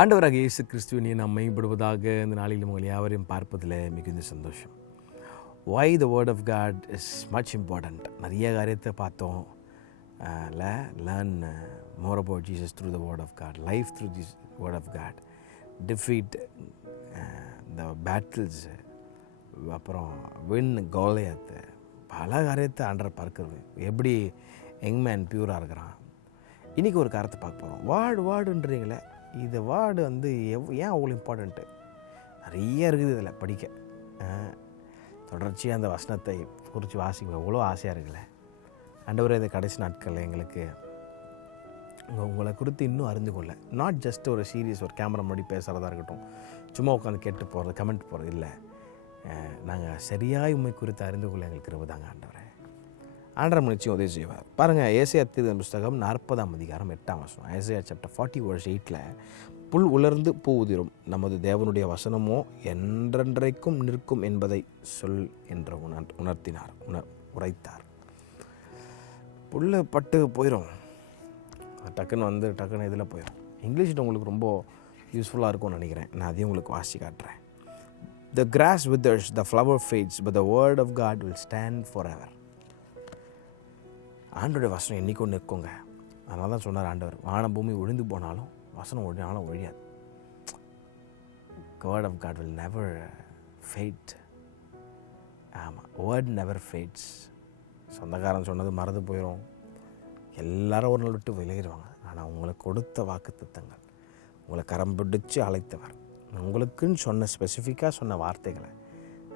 ஆண்டவராக இயேசு கிறிஸ்துவினை நாம் மையப்படுவதாக இந்த நாளில் உங்கள் யாவரையும் பார்ப்பதில் மிகுந்த சந்தோஷம். Why the word of God is much important. நிறைய காரியத்தை பார்த்தோம். Learn more about Jesus through the word of God. Life through this word of God. Defeat the battles. அப்புறம் win Goliath. பல காரியத்தை ஆண்டவர் பார்க்கிறது. எப்படி யங்மேன் பியூராக இருக்கிறான். இன்றைக்கி ஒரு காரியத்தை பார்க்க போகிறோம். வார்டுன்றீங்களே, இது வார்டு வந்து ஏன் அவ்வளோ இம்பார்ட்டண்ட்டு? நிறைய இருக்குது இதில் படிக்க. தொடர்ச்சியாக அந்த வசனத்தை குறித்து வாசிக்க எவ்வளோ ஆசையாக இருக்குல்ல. ஆண்டவரே, இந்த கடைசி நாட்களில் எங்களுக்கு உங்களை குறித்து இன்னும் அறிந்து கொள்ள, நாட் ஜஸ்ட் ஒரு சீரியஸ் ஒரு கேமரா முன்னாடி பேசுகிறதா இருக்கட்டும், சும்மா உட்காந்து கேட்டு போகிறது, கமெண்ட் போகிறது இல்லை. நாங்கள் சரியாக உண்மை குறித்து அறிந்து கொள்ள எங்களுக்கு இருபதாங்க ஆண்டவரே. ஆண்டவர் நிச்சயம் உதவி செய்வார். பாருங்கள், ஏசாயா தீர்க்கதரிசி புஸ்தகம் 40ஆம் அதிகாரம் 8ஆம் வசனம். ஏசாயா சாப்டர் 40:8 புல் உலர்ந்து பூ உதிரும், நமது தேவனுடைய வசனமோ என்றென்றைக்கும் நிற்கும் என்பதை சொல் என்று உரைத்தார். புல் பட்டு போயிடும், டக்குன்னு இதில் போயிடும். இங்கிலீஷில் உங்களுக்கு ரொம்ப யூஸ்ஃபுல்லாக இருக்கும்னு நினைக்கிறேன். நான் அதையும் உங்களுக்கு வாசி காட்டுறேன். The grass withers, the flower fades, but the word of God will stand forever. ஆண்டோடைய வசனம் என்றைக்கும் நிற்குங்க. அதனால தான் சொன்னார் ஆண்டவர், வான பூமி ஒழிந்து போனாலும் வசனம் ஒழினாலும் ஒழியாது. word of God will never fade. ஆமாம், word never fades. சொந்தக்காரன் சொன்னது மறந்து போயிடும், எல்லாரும் ஒரு நாள் விட்டு விலகிடுவாங்க. ஆனால் உங்களுக்கு கொடுத்த வாக்குத்தத்தங்கள், உங்களை கரம் பிடிச்சு அழைத்தவர், உங்களுக்குன்னு சொன்ன ஸ்பெசிஃபிக்காக சொன்ன வார்த்தைகளை,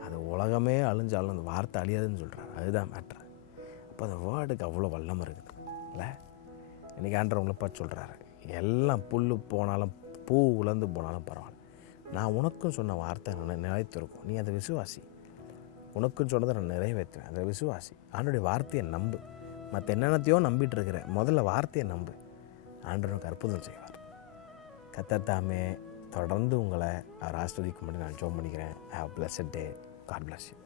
அது உலகமே அழிஞ்சாலும் அந்த வார்த்தை அழியாதுன்னு சொல்கிறார். அதுதான் மேட்ரு. அப்போ அந்த வேர்டுக்கு அவ்வளோ வல்லம் இருக்குது இல்லை? இன்றைக்கி ஆண்டவர் உங்களை பார்த்து சொல்கிறாரு, எல்லாம் புல் போனாலும் பூ உலர்ந்து போனாலும் பரவாயில்ல, நான் உனக்கும் சொன்ன வார்த்தை நிலைத்திருக்கும், நீ அதை விசுவாசி. உனக்குன்னு சொன்னதை நான் நிறைவேற்றுவேன், அதை விசுவாசி. ஆண்டோடைய வார்த்தையை நம்பு. மற்ற என்னென்னத்தையோ நம்பிட்டு இருக்கிற, முதல்ல வார்த்தையை நம்பு. ஆண்டவனுக்கு அற்புதம் செய்வார். கர்த்தர் தாமே தொடர்ந்து உங்களை அவர் ஆஸ்வதிக்கும்படி நான் ஜெபம் பண்ணிக்கிறேன். Have a blessed day. God bless you.